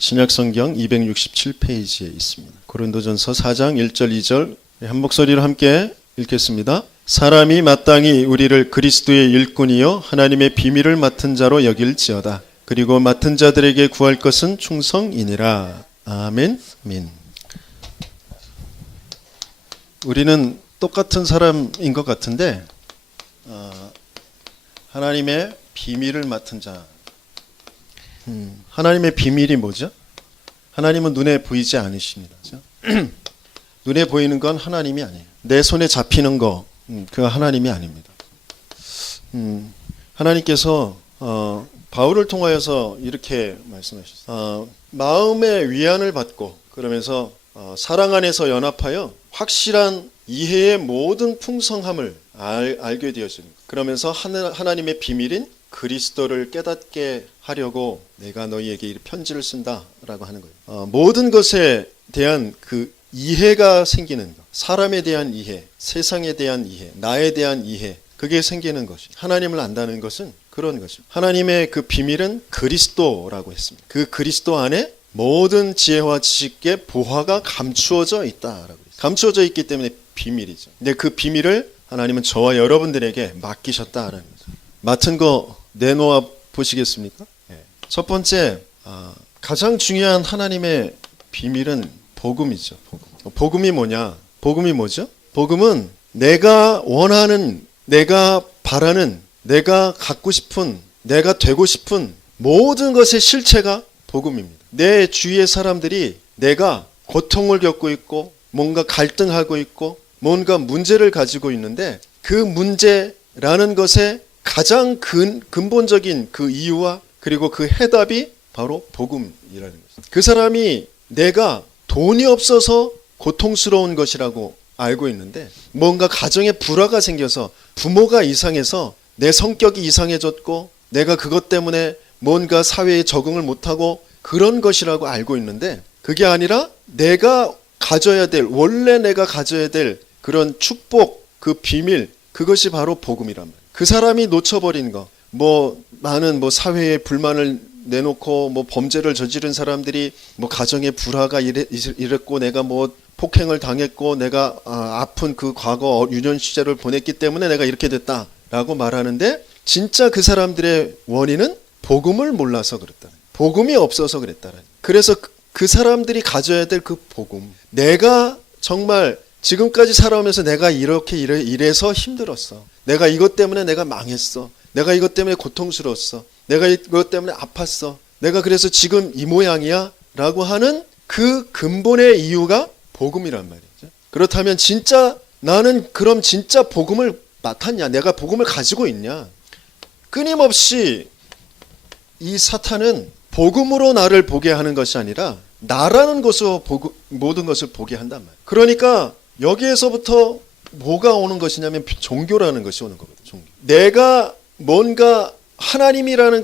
신약성경 267페이지에 있습니다. 고린도전서 4장 1절 2절 한 목소리로 함께 읽겠습니다. 사람이 마땅히 우리를 그리스도의 일꾼이요 하나님의 비밀을 맡은 자로 여길지어다. 그리고 맡은 자들에게 구할 것은 충성이니라. 아멘. 아멘. 우리는 똑같은 사람인 것 같은데 하나님의 비밀을 맡은 자. 하나님의 비밀이 뭐죠? 하나님은 눈에 보이지 않으십니다. 그렇죠? 눈에 보이는 건 하나님이 아니에요. 내 손에 잡히는 거 그거 하나님이 아닙니다. 하나님께서 바울을 통하여서 이렇게 말씀하셨어요. 마음의 위안을 받고 그러면서 사랑 안에서 연합하여 확실한 이해의 모든 풍성함을 알게 되었습니다. 그러면서 하나님의 비밀인 그리스도를 깨닫게 하려고 내가 너희에게 이 편지를 쓴다라고 하는 거예요. 모든 것에 대한 그 이해가 생기는 것, 사람에 대한 이해, 세상에 대한 이해, 나에 대한 이해, 그게 생기는 것이 하나님을 안다는 것은 그런 것입니다. 하나님의 그 비밀은 그리스도라고 했습니다. 그 그리스도 안에 모든 지혜와 지식의 보화가 감추어져 있다라고 했습니다. 감추어져 있기 때문에 비밀이죠. 근데 그 비밀을 하나님은 저와 여러분들에게 맡기셨다라는 거죠. 맡은 거 내놓아 보시겠습니까? 첫 번째, 가장 중요한 하나님의 비밀은 복음이죠. 복음이 뭐냐? 복음이 뭐죠? 복음은 내가 원하는, 내가 바라는, 내가 갖고 싶은, 내가 되고 싶은 모든 것의 실체가 복음입니다. 내 주위의 사람들이 내가 고통을 겪고 있고 뭔가 갈등하고 있고 뭔가 문제를 가지고 있는데 그 문제라는 것에 가장 근본적인 그 이유와 그리고 그 해답이 바로 복음이라는 것입니다. 그 사람이 내가 돈이 없어서 고통스러운 것이라고 알고 있는데 뭔가 가정에 불화가 생겨서 부모가 이상해서 내 성격이 이상해졌고 내가 그것 때문에 뭔가 사회에 적응을 못하고 그런 것이라고 알고 있는데 그게 아니라 내가 가져야 될 원래 내가 가져야 될 그런 축복 그 비밀 그것이 바로 복음이란 말이에요. 그 사람이 놓쳐버린 거 많은 사회에 불만을 내놓고 범죄를 저지른 사람들이 가정에 불화가 이랬고 내가 폭행을 당했고 내가 아픈 그 과거 유년 시절을 보냈기 때문에 내가 이렇게 됐다라고 말하는데 진짜 그 사람들의 원인은 복음을 몰라서 그랬다. 복음이 없어서 그랬다. 그래서 그 사람들이 가져야 될 그 복음. 내가 정말 지금까지 살아오면서 내가 이렇게 이래서 힘들었어. 내가 이것 때문에 내가 망했어. 내가 이것 때문에 고통스러웠어. 내가 이것 때문에 아팠어. 내가 그래서 지금 이 모양이야 라고 하는 그 근본의 이유가 복음이란 말이죠. 그렇다면 진짜 나는 그럼 진짜 복음을 맡았냐? 내가 복음을 가지고 있냐? 끊임없이 이 사탄은 복음으로 나를 보게 하는 것이 아니라 나라는 것으로 모든 것을 보게 한단 말이에요. 그러니까 여기에서부터 뭐가 오는 것이냐면 종교라는 것이 오는 거거든요. 종교. 내가 뭔가 하나님이라는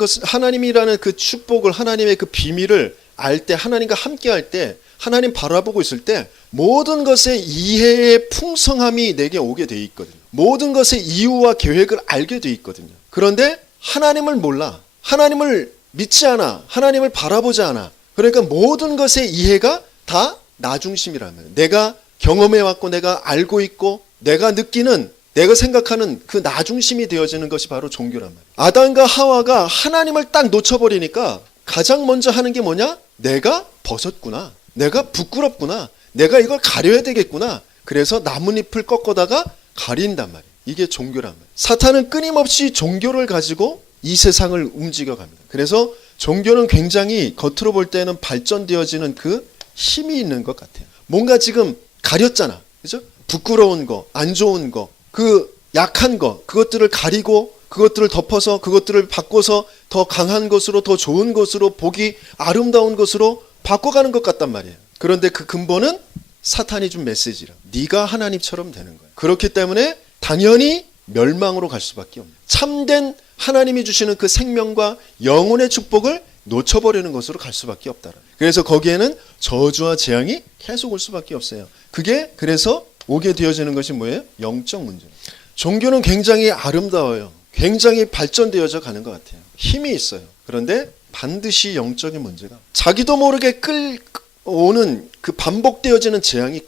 그 축복을 하나님의 그 비밀을 알 때 하나님과 함께 할 때 하나님 바라보고 있을 때 모든 것의 이해의 풍성함이 내게 오게 돼 있거든요. 모든 것의 이유와 계획을 알게 돼 있거든요. 그런데 하나님을 몰라. 하나님을 믿지 않아. 하나님을 바라보지 않아. 그러니까 모든 것의 이해가 다 나 중심이라는 거예요. 내가 경험해왔고 내가 알고 있고 내가 느끼는 내가 생각하는 그 나 중심이 되어지는 것이 바로 종교란 말이에요. 아담과 하와가 하나님을 딱 놓쳐버리니까 가장 먼저 하는 게 뭐냐? 내가 벗었구나. 내가 부끄럽구나. 내가 이걸 가려야 되겠구나. 그래서 나뭇잎을 꺾어다가 가린단 말이에요. 이게 종교란 말이에요. 사탄은 끊임없이 종교를 가지고 이 세상을 움직여갑니다. 그래서 종교는 굉장히 겉으로 볼 때는 발전되어지는 그 힘이 있는 것 같아요. 뭔가 지금 가렸잖아. 그죠? 부끄러운 거, 안 좋은 거, 그 약한 거, 그것들을 가리고 그것들을 덮어서 그것들을 바꿔서 더 강한 것으로 더 좋은 것으로 보기 아름다운 것으로 바꿔가는 것 같단 말이에요. 그런데 그 근본은 사탄이 준 메시지라. 네가 하나님처럼 되는 거야. 그렇기 때문에 당연히 멸망으로 갈 수밖에 없는. 참된 하나님이 주시는 그 생명과 영혼의 축복을 놓쳐버리는 것으로 갈 수밖에 없다. 그래서 거기에는 저주와 재앙이 계속 올 수밖에 없어요. 그게 그래서 오게 되어지는 것이 뭐예요? 영적 문제. 종교는 굉장히 아름다워요. 굉장히 발전되어져 가는 것 같아요. 힘이 있어요. 그런데 반드시 영적인 문제가 자기도 모르게 끌어오는 그 반복되어지는 재앙이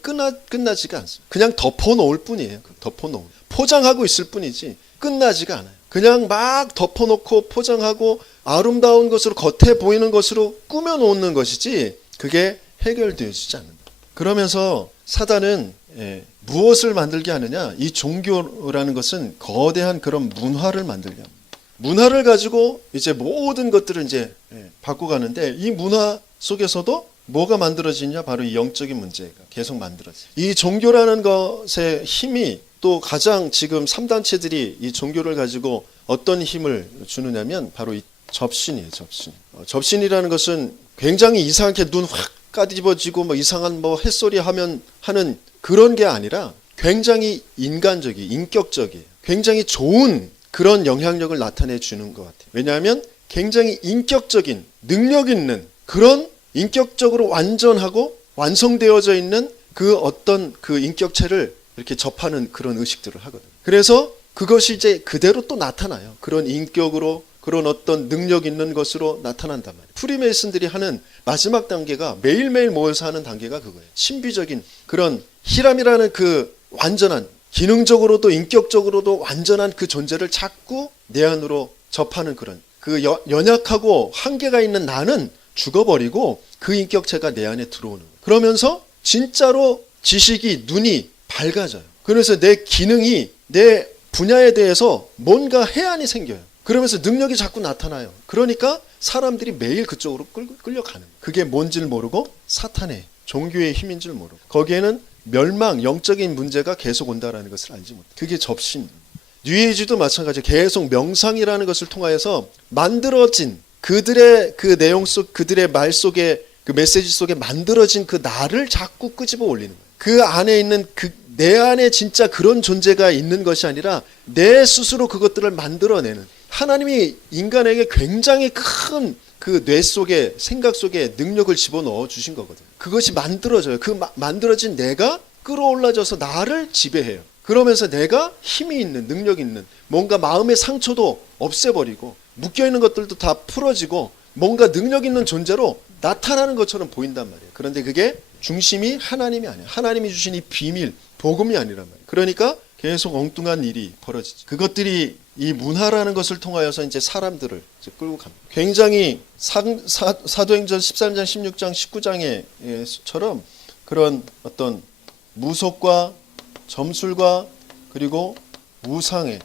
끝나지가 않습니다. 그냥 덮어놓을 뿐이에요. 포장하고 있을 뿐이지 끝나지가 않아요. 그냥 막 덮어놓고 포장하고 아름다운 것으로 겉에 보이는 것으로 꾸며놓는 것이지 그게 해결되어지지 않는다. 그러면서 사단은 무엇을 만들게 하느냐? 이 종교라는 것은 거대한 그런 문화를 만들게 합니다. 문화를 가지고 이제 모든 것들을 이제 바꿔가는데 이 문화 속에서도 뭐가 만들어지냐? 바로 이 영적인 문제가 계속 만들어져요. 이 종교라는 것의 힘이 또 가장 지금 3단체들이 이 종교를 가지고 어떤 힘을 주느냐면 바로 이 접신이에요. 접신이라는 것은 굉장히 이상하게 눈 확 까디집어지고 뭐 이상한 뭐 햇소리 하는 그런 게 아니라 굉장히 인격적이에요. 굉장히 좋은 그런 영향력을 나타내 주는 것 같아요. 왜냐하면 굉장히 인격적인 능력 있는 그런 인격적으로 완전하고 완성되어져 있는 그 어떤 그 인격체를 이렇게 접하는 그런 의식들을 하거든요. 그래서 그것이 이제 그대로 또 나타나요. 그런 인격으로 그런 어떤 능력 있는 것으로 나타난단 말이에요. 프리메이슨들이 하는 마지막 단계가 매일매일 모여서 하는 단계가 그거예요. 신비적인 그런 히람이라는 그 완전한 기능적으로도 인격적으로도 완전한 그 존재를 자꾸 내 안으로 접하는 그런 그 연약하고 한계가 있는 나는 죽어버리고 그 인격체가 내 안에 들어오는 거예요. 그러면서 진짜로 지식이 눈이 밝아져요. 그래서 내 기능이 내 분야에 대해서 뭔가 해안이 생겨요. 그러면서 능력이 자꾸 나타나요. 그러니까 사람들이 매일 그쪽으로 끌려가는 거예요. 그게 뭔지를 모르고 사탄의 종교의 힘인 줄 모르고 거기에는 멸망, 영적인 문제가 계속 온다라는 것을 알지 못해요. 그게 접신. 뉴에이지도 마찬가지예요. 계속 명상이라는 것을 통하여서 만들어진 그들의 그 내용 속, 그들의 말 속에 그 메시지 속에 만들어진 그 나를 자꾸 끄집어 올리는 거예요. 그 안에 있는 내 안에 진짜 그런 존재가 있는 것이 아니라 내 스스로 그것들을 만들어내는 하나님이 인간에게 굉장히 큰 그 뇌 속에 생각 속에 능력을 집어넣어 주신 거거든요. 그것이 만들어져요. 그 만들어진 내가 끌어올라져서 나를 지배해요. 그러면서 내가 힘이 있는 능력 있는 뭔가 마음의 상처도 없애버리고 묶여있는 것들도 다 풀어지고 뭔가 능력 있는 존재로 나타나는 것처럼 보인단 말이에요. 그런데 그게 중심이 하나님이 아니에요. 하나님이 주신 이 비밀, 복음이 아니란 말이에요. 그러니까 계속 엉뚱한 일이 벌어지죠. 그것들이 이 문화라는 것을 통하여서 이제 사람들을 이제 끌고 갑니다. 굉장히 사도행전 13장, 16장, 19장에처럼 그런 어떤 무속과 점술과 그리고 우상에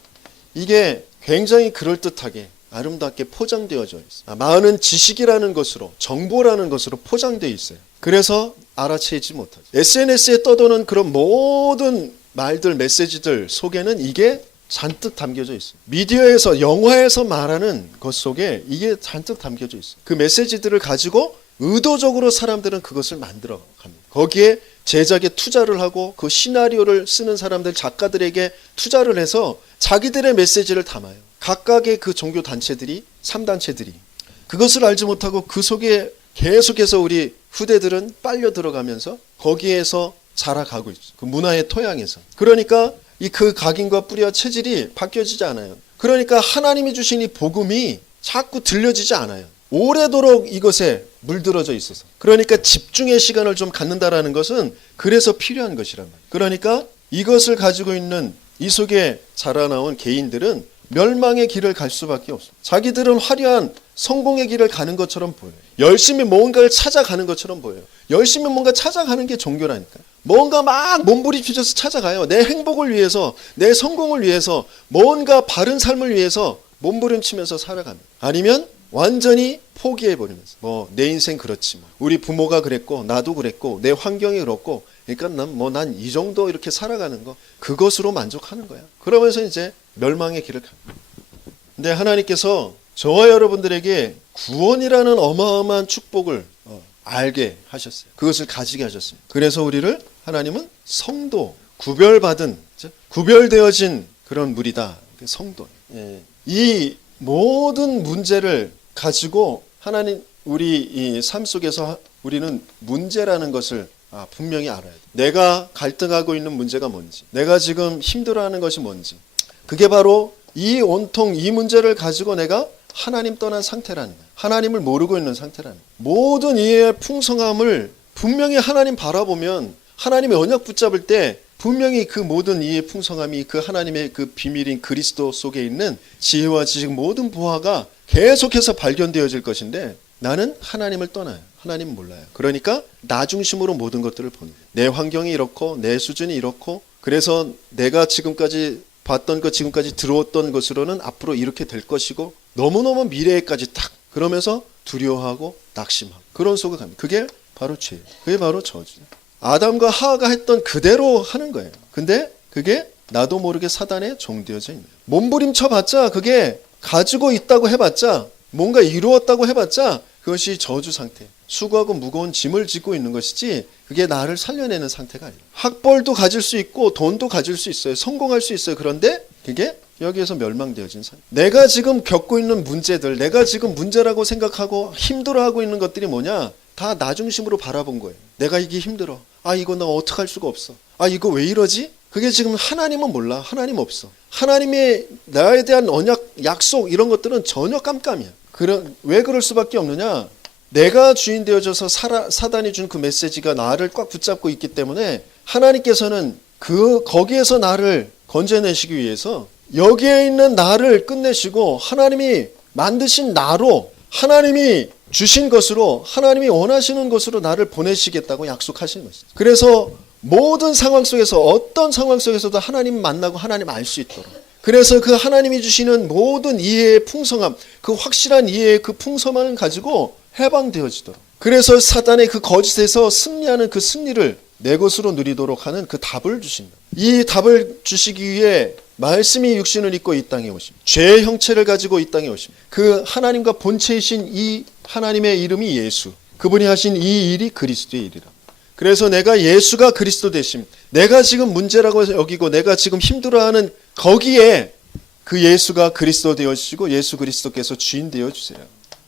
이게 굉장히 그럴듯하게 아름답게 포장되어져 있어요. 많은 지식이라는 것으로 정보라는 것으로 포장되어 있어요. 그래서 알아채지 못하죠. SNS에 떠도는 그런 모든 말들, 메시지들 속에는 이게 잔뜩 담겨져 있어요. 미디어에서, 영화에서 말하는 것 속에 이게 잔뜩 담겨져 있어요. 그 메시지들을 가지고 의도적으로 사람들은 그것을 만들어 갑니다. 거기에 제작에 투자를 하고 그 시나리오를 쓰는 사람들, 작가들에게 투자를 해서 자기들의 메시지를 담아요. 각각의 그 종교 단체들이, 3단체들이 그것을 알지 못하고 그 속에 계속해서 우리 후대들은 빨려 들어가면서 거기에서 자라가고 있어요. 그 문화의 토양에서. 그러니까 이 그 각인과 뿌리와 체질이 바뀌어지지 않아요. 그러니까 하나님이 주신 이 복음이 자꾸 들려지지 않아요. 오래도록 이것에 물들어져 있어서. 그러니까 집중의 시간을 좀 갖는다라는 것은 그래서 필요한 것이란 말이에요. 그러니까 이것을 가지고 있는 이 속에 자라나온 개인들은 멸망의 길을 갈 수밖에 없어요. 자기들은 화려한 성공의 길을 가는 것처럼 보여요. 열심히 뭔가를 찾아가는 것처럼 보여요. 열심히 뭔가 찾아가는 게 종교라니까. 뭔가 막 몸부림치면서 찾아가요. 내 행복을 위해서, 내 성공을 위해서, 뭔가 바른 삶을 위해서 몸부림치면서 살아갑니다. 아니면 완전히 포기해버리면서 뭐 내 인생 그렇지 뭐 우리 부모가 그랬고 나도 그랬고 내 환경이 그렇고 그러니까 난 이 정도 이렇게 살아가는 거 그것으로 만족하는 거야. 그러면서 이제 멸망의 길을 갑니다. 근데 하나님께서 저와 여러분들에게 구원이라는 어마어마한 축복을 알게 하셨어요. 그것을 가지게 하셨습니다. 그래서 우리를 하나님은 성도, 구별되어진 그런 무리다. 성도. 이 모든 문제를 가지고 하나님 우리 이 삶 속에서 우리는 문제라는 것을 분명히 알아야 돼. 내가 갈등하고 있는 문제가 뭔지, 내가 지금 힘들어하는 것이 뭔지, 그게 바로 이 온통 이 문제를 가지고 내가 하나님 떠난 상태라는 거예요. 하나님을 모르고 있는 상태라는 거예요. 모든 이의 풍성함을 분명히 하나님 바라보면 하나님의 언약 붙잡을 때 분명히 그 모든 이의 풍성함이 그 하나님의 그 비밀인 그리스도 속에 있는 지혜와 지식 모든 보화가 계속해서 발견되어질 것인데 나는 하나님을 떠나요. 하나님 몰라요. 그러니까 나 중심으로 모든 것들을 보는 거예요. 내 환경이 이렇고 내 수준이 이렇고 그래서 내가 지금까지 봤던 것 지금까지 들어왔던 것으로는 앞으로 이렇게 될 것이고 너무너무 미래에까지 딱 그러면서 두려워하고 낙심하고 그런 속에 갑니다. 그게 바로 죄예요. 그게 바로 저주예요. 아담과 하와가 했던 그대로 하는 거예요. 근데 그게 나도 모르게 사단에 종되어져 있는 거예요. 몸부림쳐 봤자 그게 가지고 있다고 해봤자 뭔가 이루었다고 해봤자 그것이 저주 상태. 수고하고 무거운 짐을 짓고 있는 것이지 그게 나를 살려내는 상태가 아니에요. 학벌도 가질 수 있고 돈도 가질 수 있어요. 성공할 수 있어요. 그런데 그게 여기에서 멸망되어진 상태. 내가 지금 겪고 있는 문제들, 내가 지금 문제라고 생각하고 힘들어하고 있는 것들이 뭐냐? 다 나 중심으로 바라본 거예요. 내가 이게 힘들어. 아 이거 나 어떡할 수가 없어. 아 이거 왜 이러지? 그게 지금 하나님은 몰라. 하나님 없어. 하나님의 나에 대한 언약, 약속 이런 것들은 전혀 깜깜이야. 왜 그럴 수밖에 없느냐? 내가 주인 되어져서 사단이 준 그 메시지가 나를 꽉 붙잡고 있기 때문에 하나님께서는 거기에서 나를 건져내시기 위해서 여기에 있는 나를 끝내시고 하나님이 만드신 나로 하나님이 주신 것으로 하나님이 원하시는 것으로 나를 보내시겠다고 약속하시는 것이죠. 그래서 모든 상황 속에서 어떤 상황 속에서도 하나님 만나고 하나님 알 수 있도록 그래서 그 하나님이 주시는 모든 이해의 풍성함 그 확실한 이해의 그 풍성함을 가지고 해방되어지도록 그래서 사단의 그 거짓에서 승리하는 그 승리를 내 것으로 누리도록 하는 그 답을 주신다. 이 답을 주시기 위해 말씀이 육신을 입고 이 땅에 오십니다. 죄의 형체를 가지고 이 땅에 오십니다. 그 하나님과 본체이신 이 하나님의 이름이 예수. 그분이 하신 이 일이 그리스도의 일이라. 그래서 내가 예수가 그리스도 되심. 내가 지금 문제라고 여기고 내가 지금 힘들어하는 거기에 그 예수가 그리스도 되어주시고 예수 그리스도께서 주인 되어주세요.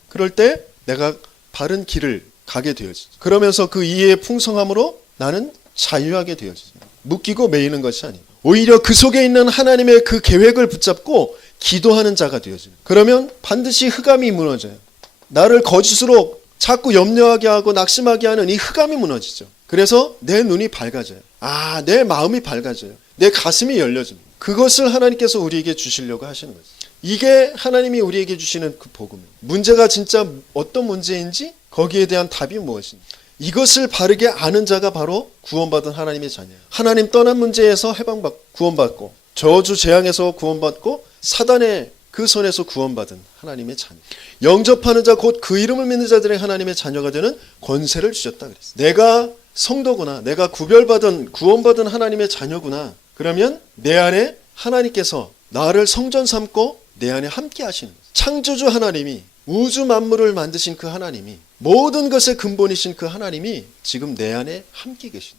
그럴 때 내가 바른 길을 가게 되어지죠. 그러면서 그 이해의 풍성함으로 나는 자유하게 되어지죠. 묶이고 매이는 것이 아니고 오히려 그 속에 있는 하나님의 그 계획을 붙잡고 기도하는 자가 되어져요. 그러면 반드시 흑암이 무너져요. 나를 거짓으로 자꾸 염려하게 하고 낙심하게 하는 이 흑암이 무너지죠. 그래서 내 눈이 밝아져요. 내 마음이 밝아져요. 내 가슴이 열려집니다. 그것을 하나님께서 우리에게 주시려고 하시는 거죠. 이게 하나님이 우리에게 주시는 그 복음이에요. 문제가 진짜 어떤 문제인지 거기에 대한 답이 무엇인지 이것을 바르게 아는 자가 바로 구원받은 하나님의 자녀예요. 하나님 떠난 문제에서 해방받고 구원받고 저주 재앙에서 구원받고 사단의 그 손에서 구원받은 하나님의 자녀. 영접하는 자 곧 그 이름을 믿는 자들의 하나님의 자녀가 되는 권세를 주셨다 그랬어요. 내가 성도구나. 내가 구별받은 구원받은 하나님의 자녀구나. 그러면 내 안에 하나님께서 나를 성전 삼고 내 안에 함께 하시는 거예요. 창조주 하나님이 우주 만물을 만드신 그 하나님이 모든 것의 근본이신 그 하나님이 지금 내 안에 함께 계신다.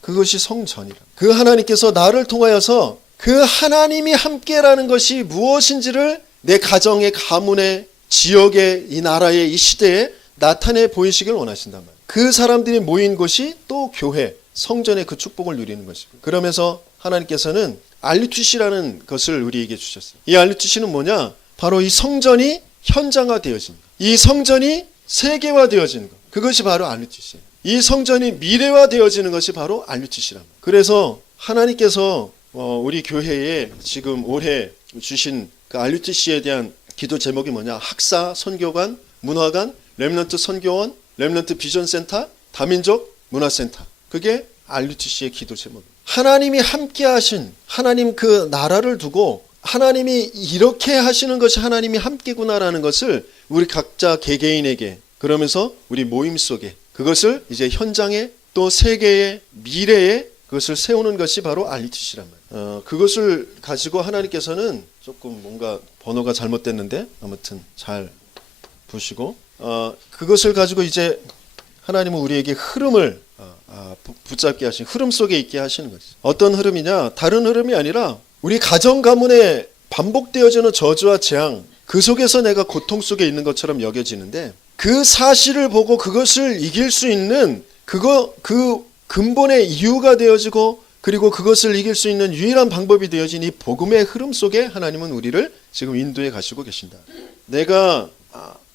그것이 성전이라. 그 하나님께서 나를 통하여서 그 하나님이 함께라는 것이 무엇인지를 내 가정의 가문의 지역의 이 나라의 이 시대에 나타내 보이시길 원하신단 말이에요. 그 사람들이 모인 곳이 또 교회, 성전의 그 축복을 누리는 것이고 그러면서 하나님께서는 알루티시라는 것을 우리에게 주셨어요. 이 알루티시는 뭐냐? 바로 이 성전이 현장화되어진 것. 이 성전이 세계화되어지는 것. 그것이 바로 알루티시예요. 이 성전이 미래화되어지는 것이 바로 알루티시랍니다. 그래서 하나님께서 우리 교회에 지금 올해 주신 그 알루티시에 대한 기도 제목이 뭐냐? 학사, 선교관, 문화관, 렘넌트 선교원, 렘넌트 비전센터, 다민족 문화센터. 그게 알루티시의 기도 제목입니다. 하나님이 함께 하신 하나님 그 나라를 두고 하나님이 이렇게 하시는 것이 하나님이 함께구나라는 것을 우리 각자 개개인에게 그러면서 우리 모임 속에 그것을 이제 현장에 또 세계의 미래에 그것을 세우는 것이 바로 알루티시란 말이에요. 그것을 가지고 하나님께서는 조금 뭔가 번호가 잘못됐는데 아무튼 잘 보시고 그것을 가지고 이제 하나님은 우리에게 흐름을 붙잡게 하신 흐름 속에 있게 하시는 거죠. 어떤 흐름이냐? 다른 흐름이 아니라 우리 가정 가문에 반복되어지는 저주와 재앙 그 속에서 내가 고통 속에 있는 것처럼 여겨지는데 그 사실을 보고 그것을 이길 수 있는 그 근본의 이유가 되어지고 그리고 그것을 이길 수 있는 유일한 방법이 되어진 이 복음의 흐름 속에 하나님은 우리를 지금 인도에 가시고 계신다. 내가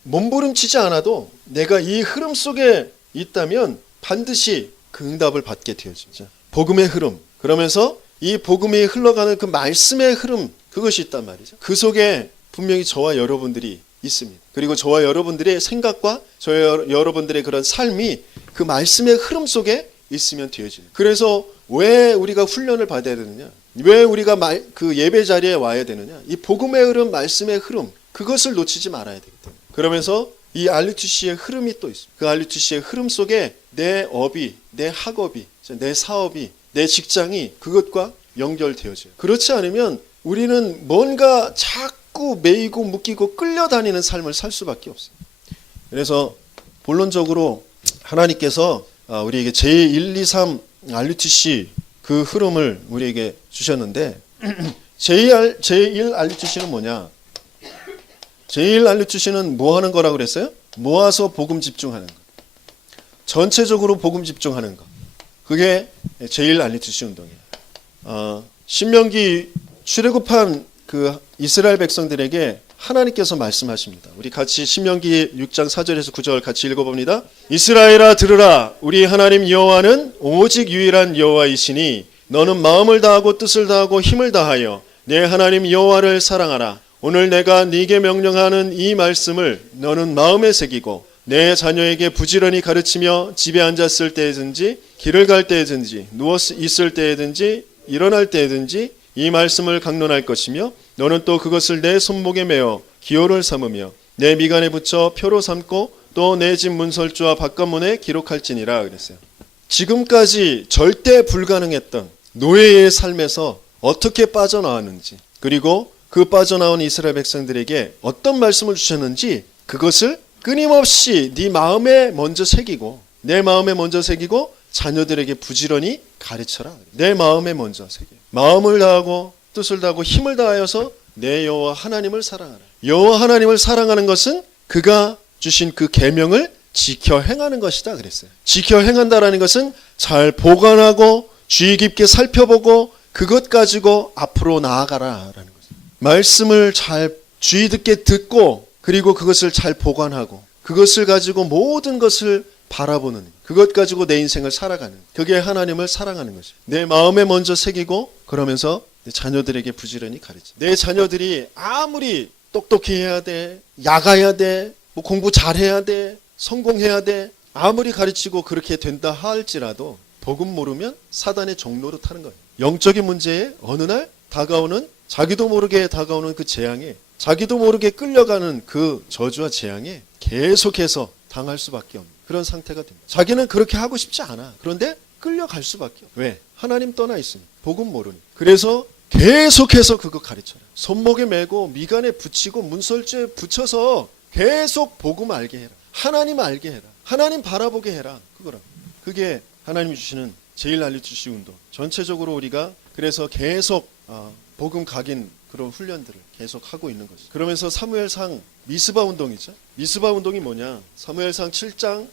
몸부림치지 않아도 내가 이 흐름 속에 있다면 반드시 그 응답을 받게 되어지죠. 복음의 흐름. 그러면서 이 복음이 흘러가는 그 말씀의 흐름, 그것이 있단 말이죠. 그 속에 분명히 저와 여러분들이 있습니다. 그리고 저와 여러분들의 생각과 저와 여러분들의 그런 삶이 그 말씀의 흐름 속에 있으면 되어지는. 그래서 왜 우리가 훈련을 받아야 되느냐? 왜 우리가 그 예배 자리에 와야 되느냐? 이 복음의 흐름, 말씀의 흐름, 그것을 놓치지 말아야 되기 때문에. 그러면서 이 RUTC의 흐름이 또 있습니다. 그 RUTC의 흐름 속에 내 업이, 내 학업이, 내 사업이, 내 직장이 그것과 연결되어져요. 그렇지 않으면 우리는 뭔가 자꾸 매이고 묶이고 끌려다니는 삶을 살 수밖에 없어요. 그래서 본론적으로 하나님께서 우리에게 제1, 2, 3 RUTC 그 흐름을 우리에게 주셨는데 제1 RUTC는 뭐냐? 제1 RUTC는 뭐 하는 거라고 그랬어요? 모아서 복음 집중하는 거. 전체적으로 복음 집중하는 거. 그게 제1 RUTC 운동이에요. 신명기 출애굽한 그 이스라엘 백성들에게 하나님께서 말씀하십니다. 우리 같이 신명기 6장 4절에서 9절 같이 읽어봅니다. 이스라엘아 들으라. 우리 하나님 여호와는 오직 유일한 여호와이시니 너는 마음을 다하고 뜻을 다하고 힘을 다하여 내 하나님 여호와를 사랑하라. 오늘 내가 네게 명령하는 이 말씀을 너는 마음에 새기고 내 자녀에게 부지런히 가르치며 집에 앉았을 때든지 길을 갈 때든지 누워 있을 때든지 일어날 때든지 이 말씀을 강론할 것이며 너는 또 그것을 내 손목에 메어 기호를 삼으며 내 미간에 붙여 표로 삼고 또 내 집 문설주와 바깥문에 기록할지니라 그랬어요. 지금까지 절대 불가능했던 노예의 삶에서 어떻게 빠져나왔는지, 그리고 그 빠져나온 이스라엘 백성들에게 어떤 말씀을 주셨는지 그것을 끊임없이 네 마음에 먼저 새기고, 내 마음에 먼저 새기고 자녀들에게 부지런히 가르쳐라. 내 마음에 먼저 새겨. 마음을 다하고 뜻을 다하고 힘을 다하여서 내 여호와 하나님을 사랑하라. 여호와 하나님을 사랑하는 것은 그가 주신 그 계명을 지켜 행하는 것이다 그랬어요. 지켜 행한다라는 것은 잘 보관하고 주의 깊게 살펴보고 그것 가지고 앞으로 나아가라라는 거죠. 말씀을 잘 주의 깊게 듣고 그리고 그것을 잘 보관하고 그것을 가지고 모든 것을 바라보는, 그것 가지고 내 인생을 살아가는, 그게 하나님을 사랑하는 것이에요. 내 마음에 먼저 새기고 그러면서 내 자녀들에게 부지런히 가르쳐. 내 자녀들이 아무리 똑똑해야 돼, 야가야 돼, 뭐 공부 잘해야 돼, 성공해야 돼, 아무리 가르치고 그렇게 된다 할지라도 복음 모르면 사단의 종로로 타는 거예요. 영적인 문제에 어느 날 다가오는, 자기도 모르게 다가오는 그 재앙에, 자기도 모르게 끌려가는 그 저주와 재앙에 계속해서 당할 수밖에 없는 그런 상태가 됩니다. 자기는 그렇게 하고 싶지 않아. 그런데 끌려갈 수밖에 없어요. 왜? 하나님 떠나 있으니, 복음 모르니. 그래서 계속해서 그거 가르쳐라. 손목에 메고 미간에 붙이고 문설주에 붙여서 계속 복음 알게 해라. 하나님 알게 해라. 하나님 바라보게 해라. 그거라. 그게 하나님이 주시는 제1 RUTC 운동. 전체적으로 우리가 그래서 계속 복음 각인 그런 훈련들을 계속 하고 있는 거죠. 그러면서 사무엘상 미스바 운동이죠. 미스바 운동이 뭐냐? 사무엘상 7장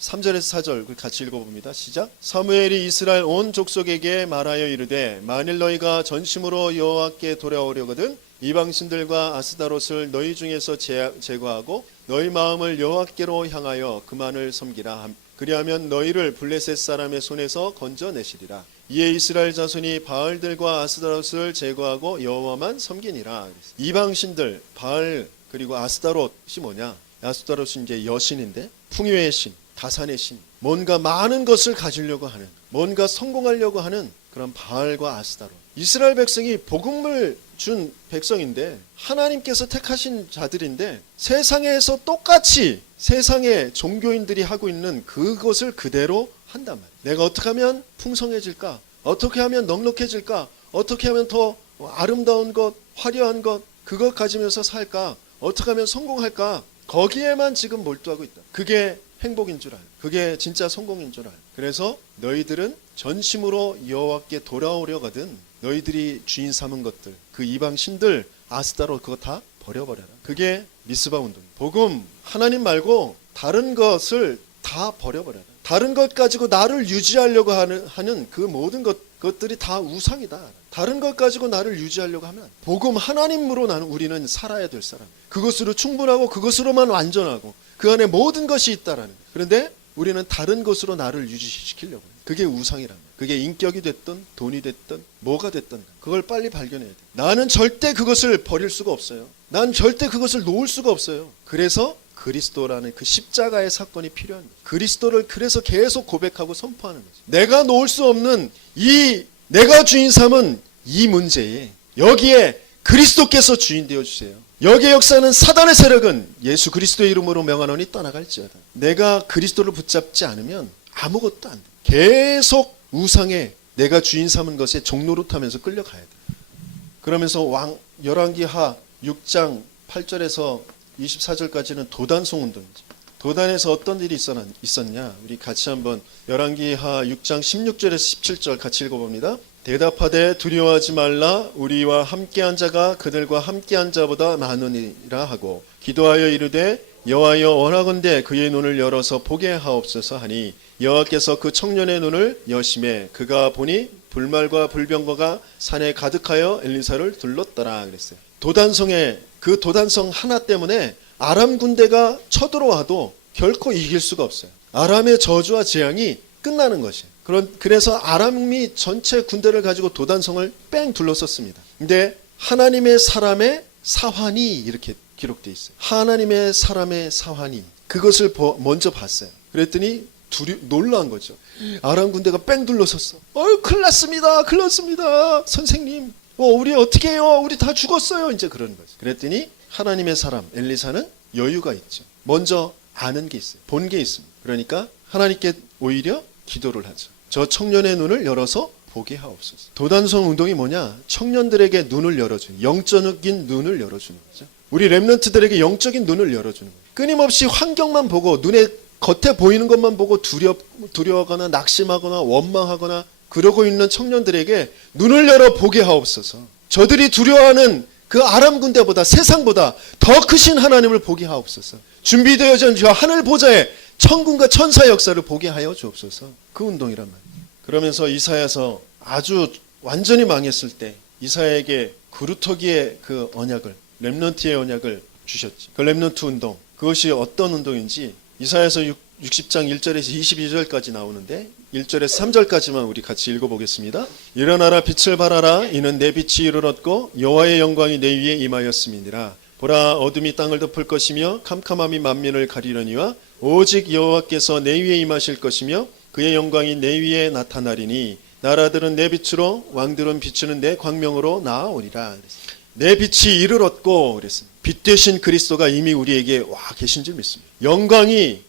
3절에서 4절 같이 읽어봅니다. 시작. 사무엘이 이스라엘 온 족속에게 말하여 이르되 만일 너희가 전심으로 여호와께 돌아오려거든 이방신들과 아스다롯을 너희 중에서 제거하고 너희 마음을 여호와께로 향하여 그만을 섬기라. 그리하면 너희를 블레셋 사람의 손에서 건져내시리라. 이에 이스라엘 자손이 바알들과 아스다롯을 제거하고 여호와만 섬기니라. 이방신들 바알 그리고 아스다롯이 뭐냐? 아스다롯은 이제 여신인데 풍요의 신, 다산의 신, 뭔가 많은 것을 가지려고 하는, 뭔가 성공하려고 하는 그런 바알과 아스다롯. 이스라엘 백성이 복음을 준 백성인데 하나님께서 택하신 자들인데 세상에서 똑같이 세상의 종교인들이 하고 있는 그것을 그대로 한단 말이에요. 내가 어떻게 하면 풍성해질까? 어떻게 하면 넉넉해질까? 어떻게 하면 더 아름다운 것, 화려한 것, 그것 가지면서 살까? 어떻게 하면 성공할까? 거기에만 지금 몰두하고 있다. 그게 행복인 줄 알. 그게 진짜 성공인 줄 알. 그래서 너희들은 전심으로 여호와께 돌아오려거든 너희들이 주인 삼은 것들, 그 이방 신들, 아스다롯 그거 다 버려버려라. 그게 미스바 운동. 복음 하나님 말고 다른 것을 다 버려버려라. 다른 것 가지고 나를 유지하려고 하는 그 모든 것, 그것들이 다 우상이다. 다른 것 가지고 나를 유지하려고 하면 안 돼. 복음 하나님으로 우리는 살아야 될 사람. 그것으로 충분하고 그것으로만 완전하고 그 안에 모든 것이 있다라는 거예요. 그런데 우리는 다른 것으로 나를 유지시키려고 해요. 그게 우상이란 거예요. 그게 인격이 됐든 돈이 됐든 뭐가 됐든 그걸 빨리 발견해야 돼. 나는 절대 그것을 버릴 수가 없어요. 난 절대 그것을 놓을 수가 없어요. 그래서 그리스도라는 그 십자가의 사건이 필요한 거예요. 그리스도를 그래서 계속 고백하고 선포하는 거죠. 내가 놓을 수 없는 이 내가 주인 삼은 이 문제에 여기에 그리스도께서 주인 되어 주세요. 여기에 역사는 사단의 세력은 예수 그리스도의 이름으로 명하노니 떠나갈지어다. 내가 그리스도를 붙잡지 않으면 아무것도 안 돼. 계속 우상에 내가 주인 삼은 것에 종노릇하면서 끌려가야 돼. 그러면서 열왕기하 6장 8절에서 24절까지는 도단송 운동이죠. 도단에서 어떤 일이 있었냐? 우리 같이 한번 열왕기하 6장 16절에서 17절 같이 읽어봅니다. 대답하되 두려워하지 말라. 우리와 함께한 자가 그들과 함께한 자보다 많으니라 하고 기도하여 이르되 여호와여 원하건대 그의 눈을 열어서 보게 하옵소서 하니 여호와께서 그 청년의 눈을 여심해 그가 보니 불말과 불병거가 산에 가득하여 엘리사를 둘렀더라 그랬어요. 도단성에 그 도단성 하나 때문에 아람 군대가 쳐들어와도 결코 이길 수가 없어요. 아람의 저주와 재앙이 끝나는 것이에요. 그래서 아람이 전체 군대를 가지고 도단성을 뺑 둘러섰습니다. 근데 하나님의 사람의 사환이 이렇게 기록되어 있어요. 하나님의 사람의 사환이 그것을 먼저 봤어요. 그랬더니 놀란 거죠. 아람 군대가 뺑 둘러섰어. 큰일 났습니다. 큰일 났습니다. 선생님, 우리 어떻게 해요? 우리 다 죽었어요. 이제 그러는 거죠. 그랬더니 하나님의 사람 엘리사는 여유가 있죠. 먼저 아는 게 있어요. 본 게 있습니다. 그러니까 하나님께 오히려 기도를 하죠. 저 청년의 눈을 열어서 보게 하옵소서. 도단성 운동이 뭐냐? 청년들에게 눈을 열어주는, 영적인 눈을 열어주는 거죠. 우리 렘넌트들에게 영적인 눈을 열어주는 거예요. 끊임없이 환경만 보고 눈에 겉에 보이는 것만 보고 두려워하거나 낙심하거나 원망하거나 그러고 있는 청년들에게 눈을 열어 보게 하옵소서. 저들이 두려워하는 그 아람 군대보다 세상보다 더 크신 하나님을 보게 하옵소서. 준비되어진 저 하늘 보좌에 천군과 천사의 역사를 보게 하여 주옵소서. 그 운동이란 말이에요. 그러면서 이사야서 아주 완전히 망했을 때 이사야에게 그루터기의 그 언약을, 렘넌트의 언약을 주셨지. 그 렘넌트 운동, 그것이 어떤 운동인지 이사야서 60장 1절에서 22절까지 나오는데 1절에서 3절까지만 우리 같이 읽어보겠습니다. 일어나라 빛을 발하라. 이는 내 빛이 이르렀고 여호와의 영광이 내 위에 임하였음이니라. 보라 어둠이 땅을 덮을 것이며 캄캄함이 만민을 가리려니와 오직 여호와께서 내 위에 임하실 것이며 그의 영광이 내 위에 나타나리니 나라들은 내 빛으로 왕들은 비추는 내 광명으로 나아오리라. 내 빛이 이르렀고 그랬습니다. 빛 되신 그리스도가 이미 우리에게 와 계신 줄 믿습니다. 영광이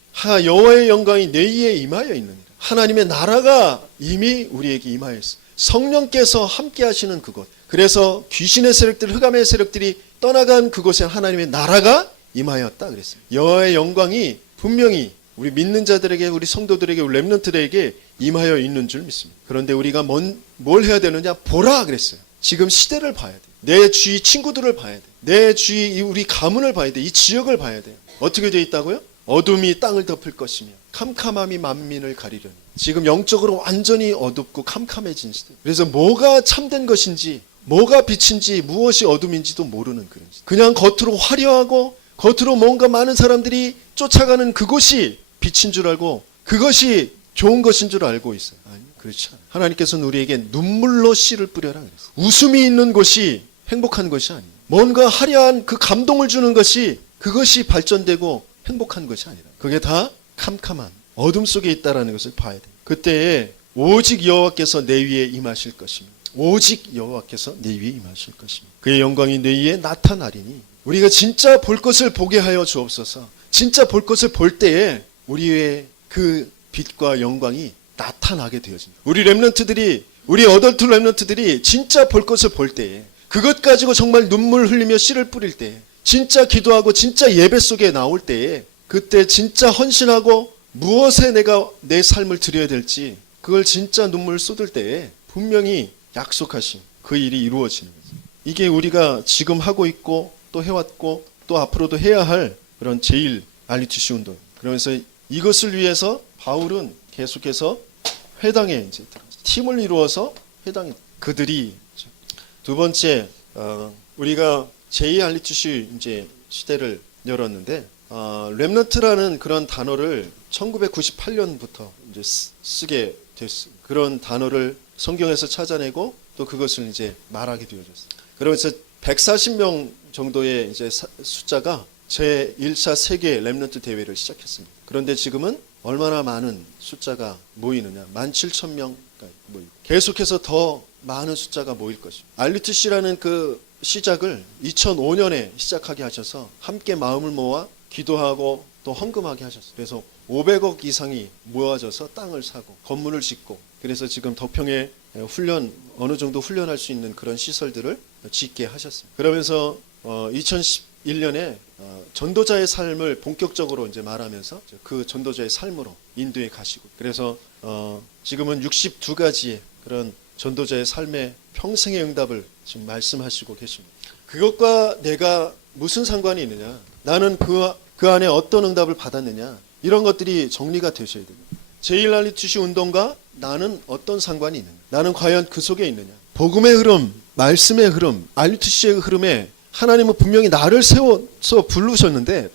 여호와의 영광이 내 위에 임하여 있느니라. 하나님의 나라가 이미 우리에게 임하였어. 성령께서 함께 하시는 그곳. 그래서 귀신의 세력들, 흑암의 세력들이 떠나간 그곳에 하나님의 나라가 임하였다 그랬어요. 여호와의 영광이 분명히 우리 믿는 자들에게, 우리 성도들에게, 우리 렘넌트들에게 임하여 있는 줄 믿습니다. 그런데 우리가 뭘 해야 되느냐? 보라 그랬어요. 지금 시대를 봐야 돼. 내 주위 친구들을 봐야 돼. 내 주위 우리 가문을 봐야 돼. 이 지역을 봐야 돼요. 어떻게 되어 있다고요? 어둠이 땅을 덮을 것이며 캄캄함이 만민을 가리려니. 지금 영적으로 완전히 어둡고 캄캄해진 시대. 그래서 뭐가 참된 것인지, 뭐가 빛인지, 무엇이 어둠인지도 모르는 그런 시대. 그냥 겉으로 화려하고 겉으로 뭔가 많은 사람들이 쫓아가는 그것이 빛인 줄 알고 그것이 좋은 것인 줄 알고 있어요. 아니, 그렇지 않아요. 하나님께서는 우리에게 눈물로 씨를 뿌려라 그랬어요. 웃음이 있는 것이 행복한 것이 아니에요. 뭔가 화려한 그 감동을 주는 것이 그것이 발전되고 행복한 것이 아니라 그게 다 캄캄한 어둠 속에 있다라는 것을 봐야 돼요. 그때에 오직 여호와께서 내 위에 임하실 것이며 오직 여호와께서 내 위에 임하실 것이며 그의 영광이 내 위에 나타나리니 우리가 진짜 볼 것을 보게 하여 주옵소서. 진짜 볼 것을 볼 때에 우리의 그 빛과 영광이 나타나게 되어집니다. 우리 렘넌트들이, 우리 어덜트 렘넌트들이 진짜 볼 것을 볼 때에 그것 가지고 정말 눈물 흘리며 씨를 뿌릴 때에 진짜 기도하고 진짜 예배 속에 나올 때에 그때 진짜 헌신하고 무엇에 내가 내 삶을 드려야 될지 그걸 진짜 눈물 쏟을 때에 분명히 약속하신 그 일이 이루어지는 거죠. 이게 우리가 지금 하고 있고 또 해왔고 또 앞으로도 해야 할 그런 제일 RUTC 운동. 그러면서 이것을 위해서 바울은 계속해서 회당에 이제 팀을 이루어서 해당이. 그들이 두 번째 우리가 제2할리투시 이제 시대를 열었는데 렘넌트라는 그런 단어를 1998년부터 이제 쓰게 됐어요. 그런 단어를 성경에서 찾아내고 또 그것을 이제 말하게 되어졌어요. 그러면서 140명 정도의 이제 숫자가 제1차 세계 렘넌트 대회를 시작했습니다. 그런데 지금은 얼마나 많은 숫자가 모이느냐? 17,000명까지 모이고 계속해서 더 많은 숫자가 모일 것입니다. RUTC라는 그 시작을 2005년에 시작하게 하셔서 함께 마음을 모아 기도하고 또 헌금하게 하셨어요. 그래서 500억 이상이 모아져서 땅을 사고 건물을 짓고 그래서 지금 덕평에 어느 정도 훈련할 수 있는 그런 시설들을 짓게 하셨습니다. 그러면서 2011년에 전도자의 삶을 본격적으로 이제 말하면서 그 전도자의 삶으로 인도에 가시고 그래서 지금은 62가지의 그런 전도자의 삶의 평생의 응답을 지금 말씀하시고 계십니다. 그것과 내가 무슨 상관이 있느냐? 나는 그 안에 어떤 응답을 받았느냐? 이런 것들이 정리가 되셔야 됩니다. 제1할리투시 운동과 나는 어떤 상관이 있느냐? 나는 과연 그 속에 있느냐? 복음의 흐름, 말씀의 흐름, RUTC의 흐름에 하나님은 분명히 나를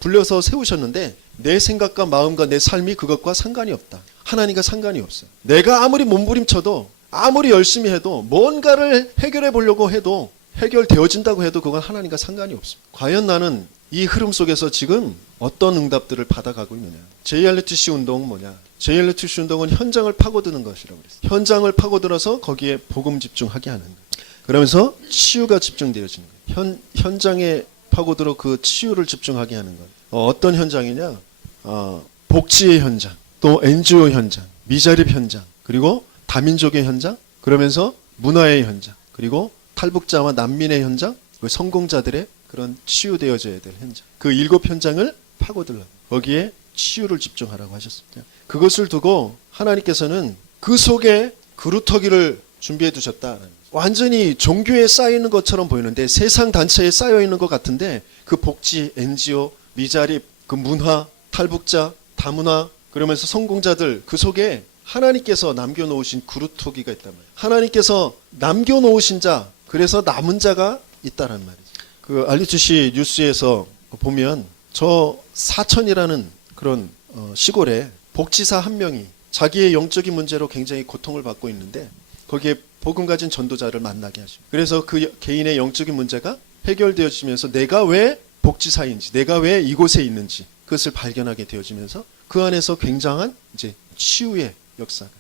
불러서 세우셨는데 내 생각과 마음과 내 삶이 그것과 상관이 없다. 하나님과 상관이 없어요. 내가 아무리 몸부림쳐도 아무리 열심히 해도 뭔가를 해결해 보려고 해도 해결되어진다고 해도 그건 하나님과 상관이 없습니다. 과연 나는 이 흐름 속에서 지금 어떤 응답들을 받아가고 있느냐. 제2할리투시 운동은 뭐냐. 제2할리투시 운동은 현장을 파고드는 것이라고 그랬어요. 현장을 파고들어서 거기에 복음 집중하게 하는 거예요. 그러면서 치유가 집중되어지는 거예요. 현장에 파고들어 그 치유를 집중하게 하는 거예요. 어떤 현장이냐. 복지의 현장, 또 NGO 현장, 미자립 현장, 그리고 다민족의 현장, 그러면서 문화의 현장, 그리고 탈북자와 난민의 현장, 성공자들의 그런 치유되어져야 될 현장. 그 7 현장을 파고들라. 거기에 치유를 집중하라고 하셨습니다. 그것을 두고 하나님께서는 그 속에 그루터기를 준비해 두셨다. 완전히 종교에 쌓이는 것처럼 보이는데 세상 단체에 쌓여 있는 것 같은데 그 복지, NGO, 미자립, 그 문화, 탈북자, 다문화, 그러면서 성공자들 그 속에 하나님께서 남겨놓으신 그루터기가 있단 말이에요. 하나님께서 남겨놓으신 자, 그래서 남은 자가 있다란 말이죠. 그 RUTC 뉴스에서 보면 저 사천이라는 그런 시골에 복지사 한 명이 자기의 영적인 문제로 굉장히 고통을 받고 있는데 거기에 복음 가진 전도자를 만나게 하시고 그래서 그 개인의 영적인 문제가 해결되어지면서 내가 왜 복지사인지 내가 왜 이곳에 있는지 그것을 발견하게 되어지면서 그 안에서 굉장한 이제 치유의 역사가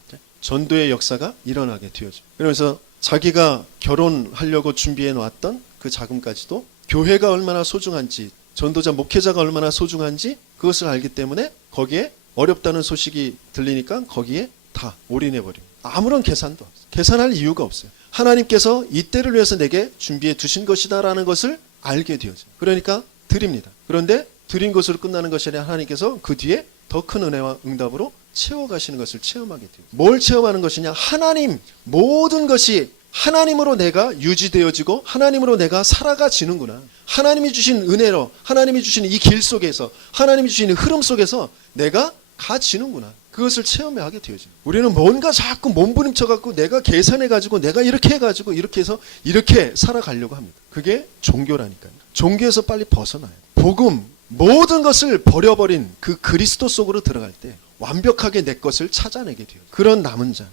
전도의 역사가 일어나게 되어져. 그러면서 자기가 결혼하려고 준비해 놓았던 그 자금까지도 교회가 얼마나 소중한지 전도자 목회자가 얼마나 소중한지 그것을 알기 때문에 거기에 어렵다는 소식이 들리니까 거기에 다 올인해 버립니다. 아무런 계산도 없어요. 계산할 이유가 없어요. 하나님께서 이 때를 위해서 내게 준비해 두신 것이다라는 것을 알게 되어져요. 그러니까 드립니다. 그런데 드린 것으로 끝나는 것이 아니라 하나님께서 그 뒤에 더 큰 은혜와 응답으로 채워가시는 것을 체험하게 돼요. 뭘 체험하는 것이냐? 하나님, 모든 것이 하나님으로 내가 유지되어지고 하나님으로 내가 살아가지는구나. 하나님이 주신 은혜로 하나님이 주신 이 길 속에서 하나님이 주신 흐름 속에서 내가 가지는구나. 그것을 체험하게 되어집니다. 우리는 뭔가 자꾸 몸부림쳐갖고 내가 계산해가지고 내가 이렇게 해가지고 이렇게 해서 이렇게 살아가려고 합니다. 그게 종교라니까요. 종교에서 빨리 벗어나요. 복음, 모든 것을 버려버린 그 그리스도 속으로 들어갈 때 완벽하게 내 것을 찾아내게 돼요. 그런 남은 자.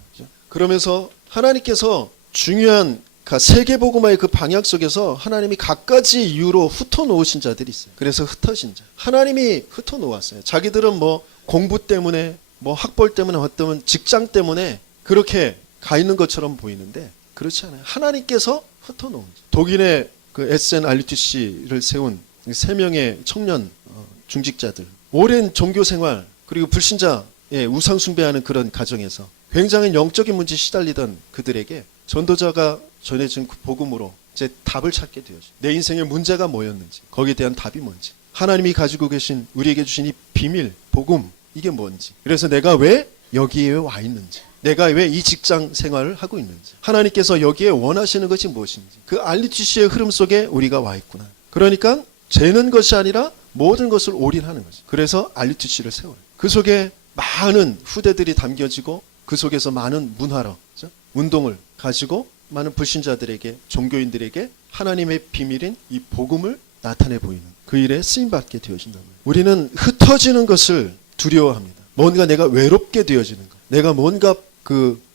그러면서 하나님께서 중요한 세계복음화의 그 방향 속에서 하나님이 갖가지 이유로 흩어놓으신 자들이 있어요. 그래서 흩어진 자. 하나님이 흩어놓았어요. 자기들은 뭐 공부 때문에 뭐 학벌 때문에 어떤 직장 때문에 그렇게 가 있는 것처럼 보이는데 그렇지 않아요. 하나님께서 흩어놓은 자. 독일의 그 에센 RUTC를 세운 3명의 청년 중직자들. 오랜 종교 생활 그리고 불신자의 우상 숭배하는 그런 가정에서 굉장히 영적인 문제에 시달리던 그들에게 전도자가 전해준 그 복음으로 이제 답을 찾게 되어져. 내 인생의 문제가 뭐였는지, 거기에 대한 답이 뭔지, 하나님이 가지고 계신 우리에게 주신 이 비밀, 복음 이게 뭔지, 그래서 내가 왜 여기에 와 있는지, 내가 왜 이 직장 생활을 하고 있는지, 하나님께서 여기에 원하시는 것이 무엇인지, 그 RUTC의 흐름 속에 우리가 와 있구나. 그러니까 재는 것이 아니라 모든 것을 올인하는 거죠. 그래서 RUTC를 세워요. 그 속에 많은 후대들이 담겨지고 그 속에서 많은 문화로 운동을 가지고 많은 불신자들에게, 종교인들에게 하나님의 비밀인 이 복음을 나타내 보이는 그 일에 쓰임받게 되어진다는 거예요. 우리는 흩어지는 것을 두려워합니다. 뭔가 내가 외롭게 되어지는 것, 내가 뭔가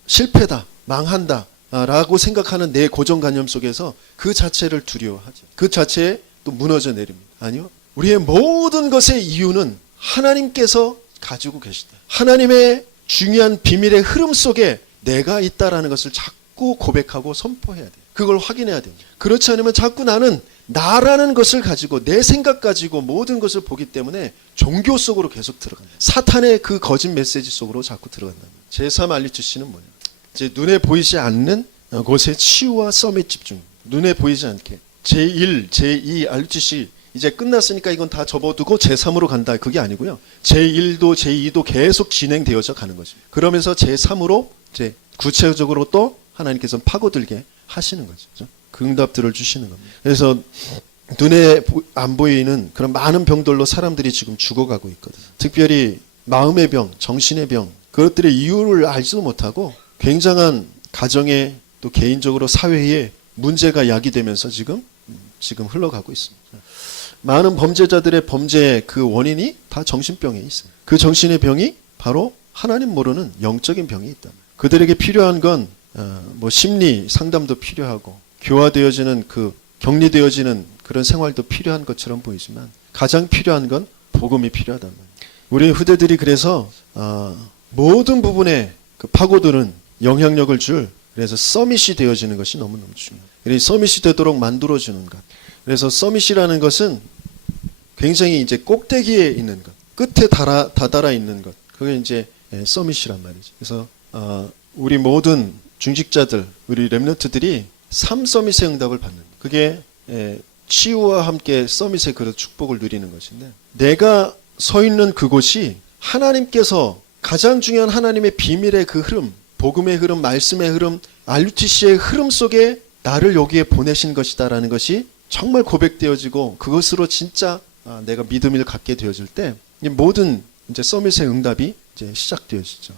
실패다, 망한다 라고 생각하는 내 고정관념 속에서 그 자체를 두려워하죠. 그 자체에 또 무너져 내립니다. 아니요, 우리의 모든 것의 이유는 하나님께서 가지고 계시다. 하나님의 중요한 비밀의 흐름 속에 내가 있다라는 것을 자꾸 고백하고 선포해야 돼요. 그걸 확인해야 됩니다. 그렇지 않으면 자꾸 나는 나라는 것을 가지고 내 생각 가지고 모든 것을 보기 때문에 종교 속으로 계속 들어간다. 사탄의 그 거짓 메시지 속으로 자꾸 들어간다. 제3 알리투시는 뭐냐? 이제 눈에 보이지 않는 곳에 치유와 서밋 집중. 눈에 보이지 않게. 제1, 제2 알리투시 이제 끝났으니까 이건 다 접어두고 제3으로 간다. 그게 아니고요. 제1도 제2도 계속 진행되어져 가는 거죠. 그러면서 제3으로 이제 구체적으로 또 하나님께서 파고들게 하시는 거죠. 그 응답들을 주시는 겁니다. 그래서 눈에 안 보이는 그런 많은 병들로 사람들이 지금 죽어가고 있거든요. 특별히 마음의 병, 정신의 병, 그것들의 이유를 알지도 못하고 굉장한 가정에 또 개인적으로 사회에 문제가 야기되면서 지금 흘러가고 있습니다. 많은 범죄자들의 범죄의 그 원인이 다 정신병에 있어요. 그 정신의 병이 바로 하나님 모르는 영적인 병이 있다. 그들에게 필요한 건 심리 상담도 필요하고 교화되어지는 격리되어지는 그런 생활도 필요한 것처럼 보이지만 가장 필요한 건 복음이 필요하단 말이에요. 우리 후대들이 그래서 모든 부분에 그 파고드는 영향력을 줄 그래서 서밋이 되어지는 것이 너무너무 중요해요. 서밋이 되도록 만들어주는 것. 그래서 서밋이라는 것은 굉장히 이제 꼭대기에 있는 것, 끝에 다다라 있는 것. 그게 이제 서밋이란 말이죠. 그래서 우리 모든 중직자들, 우리 렘넌트들이 3서밋의 응답을 받는 것. 그게 치유와 함께 서밋의 그 축복을 누리는 것인데 내가 서 있는 그곳이 하나님께서 가장 중요한 하나님의 비밀의 그 흐름, 복음의 흐름, 말씀의 흐름, RUTC의 흐름 속에 나를 여기에 보내신 것이다라는 것이 정말 고백되어지고 그것으로 진짜 내가 믿음을 갖게 되어질 때 모든 이제 서밋의 응답이 이제 시작되어지죠.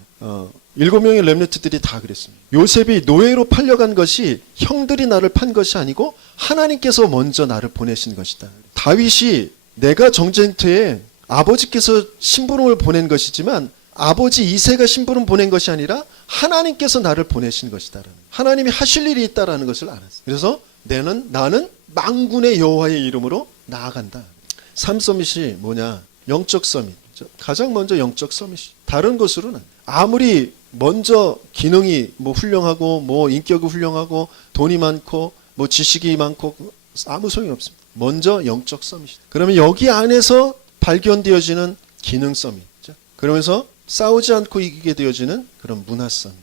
7명의 렘넌트들이 다 그랬습니다. 요셉이 노예로 팔려간 것이 형들이 나를 판 것이 아니고 하나님께서 먼저 나를 보내신 것이다. 다윗이 내가 정쟁터에 아버지께서 심부름을 보낸 것이지만 아버지 이새가 심부름 보낸 것이 아니라 하나님께서 나를 보내신 것이다. 하나님이 하실 일이 있다라는 것을 알았어요. 그래서 나는 만군의 여호와의 이름으로 나아간다. 3서밋이 뭐냐? 영적 서밋. 가장 먼저 영적 서밋이. 다른 것으로는 아무리 먼저 기능이 훌륭하고 인격이 훌륭하고 돈이 많고 지식이 많고 아무 소용이 없습니다. 먼저 영적 서밋이다. 그러면 여기 안에서 발견되어지는 기능 서밋. 그러면서 싸우지 않고 이기게 되어지는 그런 문화 서밋.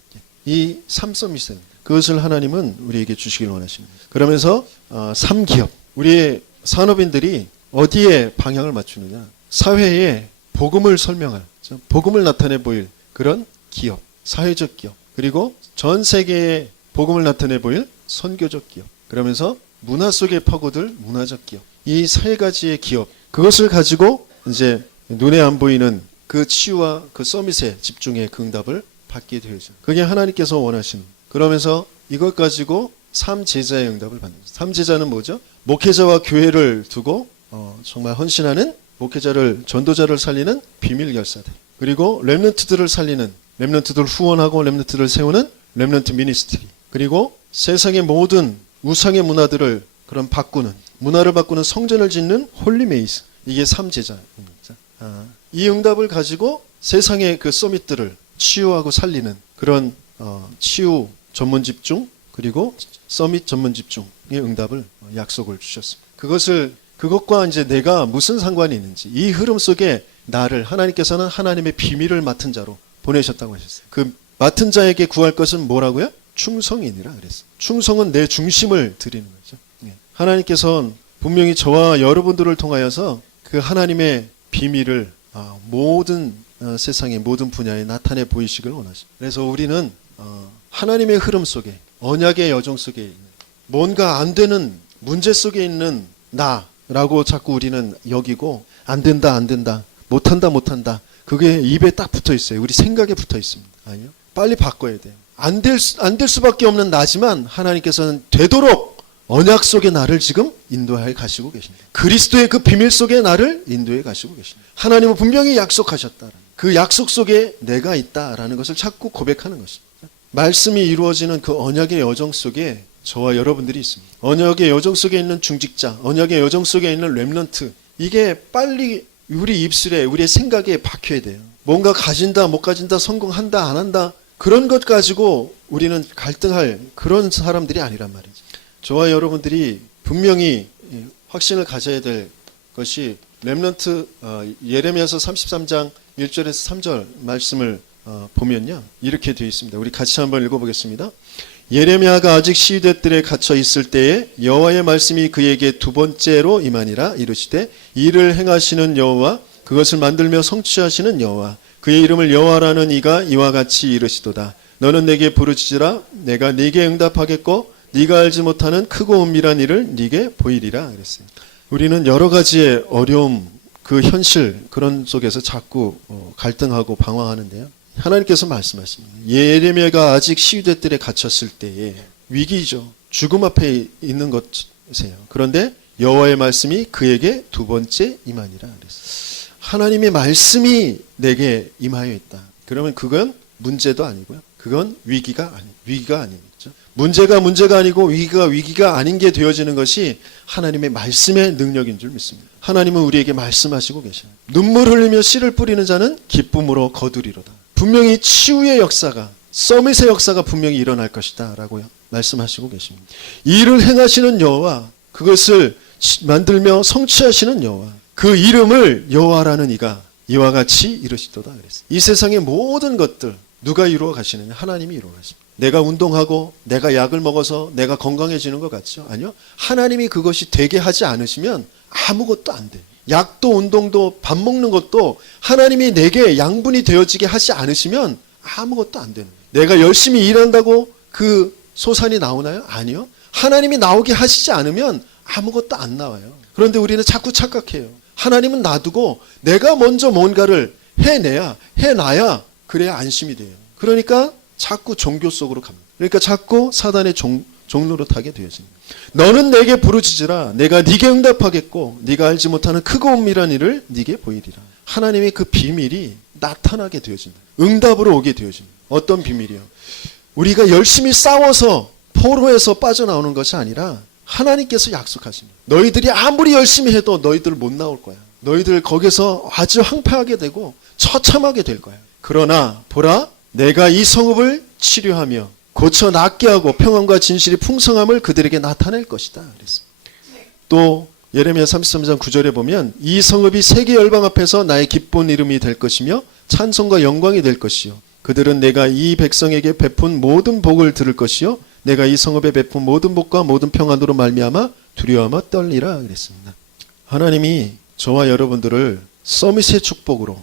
이 3서밋은 그것을 하나님은 우리에게 주시길 원하십니다. 그러면서 3기업. 우리의 산업인들이 어디에 방향을 맞추느냐? 사회에 복음을 설명할, 복음을 나타내 보일 그런 기업, 사회적 기업, 그리고 전 세계에 복음을 나타내 보일 선교적 기업, 그러면서 문화 속에 파고들 문화적 기업, 이 세 가지의 기업, 그것을 가지고 이제 눈에 안 보이는 그 치유와 그 서밋에 집중해 그 응답을 받게 되죠. 그게 하나님께서 원하시는. 그러면서 이것 가지고 3제자의 응답을 받는 거죠. 3제자는 뭐죠? 목회자와 교회를 두고 정말 헌신하는 목회자를, 전도자를 살리는 비밀 결사들, 그리고 렘넌트들을 살리는, 렘넌트들을 후원하고 렘넌트들을 세우는 렘넌트 미니스트리, 그리고 세상의 모든 우상의 문화들을 문화를 바꾸는 성전을 짓는 홀리메이스. 이게 3제자입니다. 이 응답을 가지고 세상의 그 서밋들을 치유하고 살리는 그런 치유 전문 집중, 그리고 서밋 전문 집중의 응답을 약속을 주셨습니다. 그것과 이제 내가 무슨 상관이 있는지, 이 흐름 속에 나를 하나님께서는 하나님의 비밀을 맡은 자로 보내셨다고 하셨어요. 그 맡은 자에게 구할 것은 뭐라고요? 충성이니라 그랬어요. 충성은 내 중심을 드리는 거죠. 하나님께서는 분명히 저와 여러분들을 통하여서 그 하나님의 비밀을 모든 세상의 모든 분야에 나타내 보이시길 원하십니다. 그래서 우리는 하나님의 흐름 속에, 언약의 여정 속에 있는, 뭔가 안 되는 문제 속에 있는 나라고 자꾸 우리는 여기고, 안 된다, 못한다. 그게 입에 딱 붙어 있어요. 우리 생각에 붙어 있습니다. 아니요. 빨리 바꿔야 돼요. 안 될 수밖에 없는 나지만 하나님께서는 되도록 언약 속의 나를 지금 인도해 가시고 계십니다. 그리스도의 그 비밀 속의 나를 인도해 가시고 계십니다. 하나님은 분명히 약속하셨다. 그 약속 속에 내가 있다라는 것을 자꾸 고백하는 것입니다. 말씀이 이루어지는 그 언약의 여정 속에 저와 여러분들이 있습니다. 언약의 여정 속에 있는 중직자, 언약의 여정 속에 있는 렘넌트, 이게 빨리 우리 입술에, 우리의 생각에 박혀야 돼요. 뭔가 가진다, 못 가진다, 성공한다, 안 한다, 그런 것 가지고 우리는 갈등할 그런 사람들이 아니란 말이죠. 저와 여러분들이 분명히 확신을 가져야 될 것이 렘넌트 예레미야서 33장 1절에서 3절 말씀을 보면요, 이렇게 되어 있습니다. 우리 같이 한번 읽어보겠습니다. 예레미야가 아직 시위대 뜰에 갇혀 있을 때에 여호와의 말씀이 그에게 두 번째로 임하니라. 이르시되 이를 행하시는 여호와, 그것을 만들며 성취하시는 여호와, 그의 이름을 여호와라는 이가 이와 같이 이르시도다. 너는 내게 부르짖으라. 내가 네게 응답하겠고 네가 알지 못하는 크고 은밀한 일을 네게 보이리라. 그랬어요. 우리는 여러 가지의 어려움, 그 현실, 그런 속에서 자꾸 갈등하고 방황하는데요, 하나님께서 말씀하십니다. 예레미야가 아직 시위대 뜰에 갇혔을 때에 위기죠. 죽음 앞에 있는 것이세요. 그런데 여호와의 말씀이 그에게 두 번째 임하니라 그랬어요. 하나님의 말씀이 내게 임하여 있다. 그러면 그건 문제도 아니고요, 그건 위기가 아닙니다. 문제가 아니고 위기가 아닌 게 되어지는 것이 하나님의 말씀의 능력인 줄 믿습니다. 하나님은 우리에게 말씀하시고 계셔요. 눈물 흘리며 씨를 뿌리는 자는 기쁨으로 거두리로다. 분명히 치유의 역사가, 서밋의 역사가 분명히 일어날 것이다 라고 말씀하시고 계십니다. 일을 행하시는 여호와, 그것을 만들며 성취하시는 여호와, 그 이름을 여호와라는 이가 이와 같이 이르시도다 그랬어요. 이 세상의 모든 것들 누가 이루어 가시느냐? 하나님이 이루어 가십니다. 내가 운동하고 내가 약을 먹어서 내가 건강해지는 것 같죠? 아니요. 하나님이 그것이 되게 하지 않으시면 아무것도 안 돼요. 약도 운동도 밥 먹는 것도 하나님이 내게 양분이 되어지게 하지 않으시면 아무것도 안 되는 거예요. 내가 열심히 일한다고 그 소산이 나오나요? 아니요. 하나님이 나오게 하시지 않으면 아무것도 안 나와요. 그런데 우리는 자꾸 착각해요. 하나님은 놔두고 내가 먼저 뭔가를 해놔야 그래야 안심이 돼요. 그러니까 자꾸 종교 속으로 갑니다. 그러니까 자꾸 사단의 종로로 타게 되어집니다. 너는 내게 부르짖으라. 내가 네게 응답하겠고 네가 알지 못하는 크고 은밀한 일을 네게 보이리라. 하나님의 그 비밀이 나타나게 되어집니다. 응답으로 오게 되어집니다. 어떤 비밀이요? 우리가 열심히 싸워서 포로에서 빠져나오는 것이 아니라 하나님께서 약속하십니다. 너희들이 아무리 열심히 해도 너희들 못 나올 거야. 너희들 거기서 아주 황폐하게 되고 처참하게 될 거야. 그러나 보라, 내가 이 성읍을 치료하며 고쳐 낫게 하고 평안과 진실이 풍성함을 그들에게 나타낼 것이다 그랬습니다. 또 예레미야 33장 9절에 보면 이 성읍이 세계 열방 앞에서 나의 기쁜 이름이 될 것이며 찬송과 영광이 될 것이요, 그들은 내가 이 백성에게 베푼 모든 복을 들을 것이요, 내가 이 성읍에 베푼 모든 복과 모든 평안으로 말미암아 두려워하며 떨리라 그랬습니다. 하나님이 저와 여러분들을 서밋의 축복으로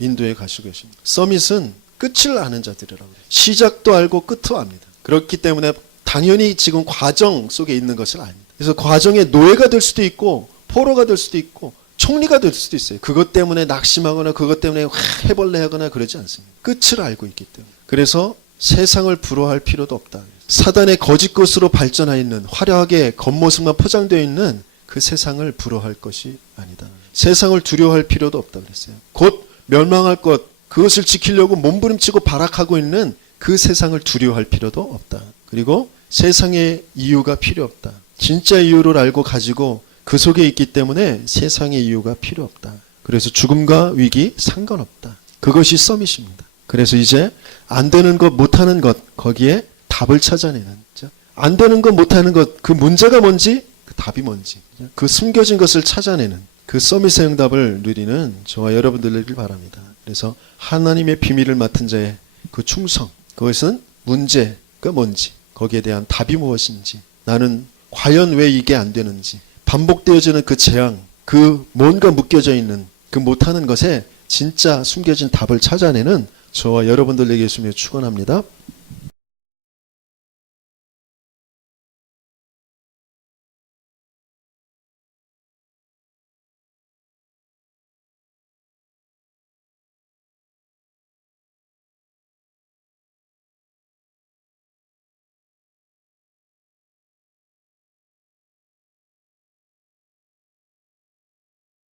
인도해 가시고 계십니다. 서밋은 끝을 아는 자들이라고 해요. 시작도 알고 끝도 압니다. 그렇기 때문에 당연히 지금 과정 속에 있는 것을 압니다. 그래서 과정의 노예가 될 수도 있고 포로가 될 수도 있고 총리가 될 수도 있어요. 그것 때문에 낙심하거나 그것 때문에 해벌레하거나 그러지 않습니다. 끝을 알고 있기 때문에. 그래서 세상을 부러워할 필요도 없다. 사단의 거짓 것으로 발전해 있는, 화려하게 겉모습만 포장되어 있는 그 세상을 부러워할 것이 아니다. 세상을 두려워할 필요도 없다 그랬어요. 곧 멸망할 것, 그것을 지키려고 몸부림치고 발악하고 있는 그 세상을 두려워할 필요도 없다. 그리고 세상의 이유가 필요 없다. 진짜 이유를 알고 가지고 그 속에 있기 때문에 세상의 이유가 필요 없다. 그래서 죽음과 위기 상관없다. 그것이 서밋입니다. 그래서 이제 안 되는 것, 못하는 것, 거기에 답을 찾아내는, 안 되는 것, 못하는 것, 그 문제가 뭔지, 그 답이 뭔지, 그 숨겨진 것을 찾아내는 그 서밋의 응답을 누리는 저와 여러분들 되길 바랍니다. 그래서 하나님의 비밀을 맡은 자의 그 충성, 그것은 문제가 뭔지, 거기에 대한 답이 무엇인지, 나는 과연 왜 이게 안 되는지, 반복되어지는 그 재앙, 그 뭔가 묶여져 있는 그 못하는 것에 진짜 숨겨진 답을 찾아내는 저와 여러분들에게 예수님을 축원합니다.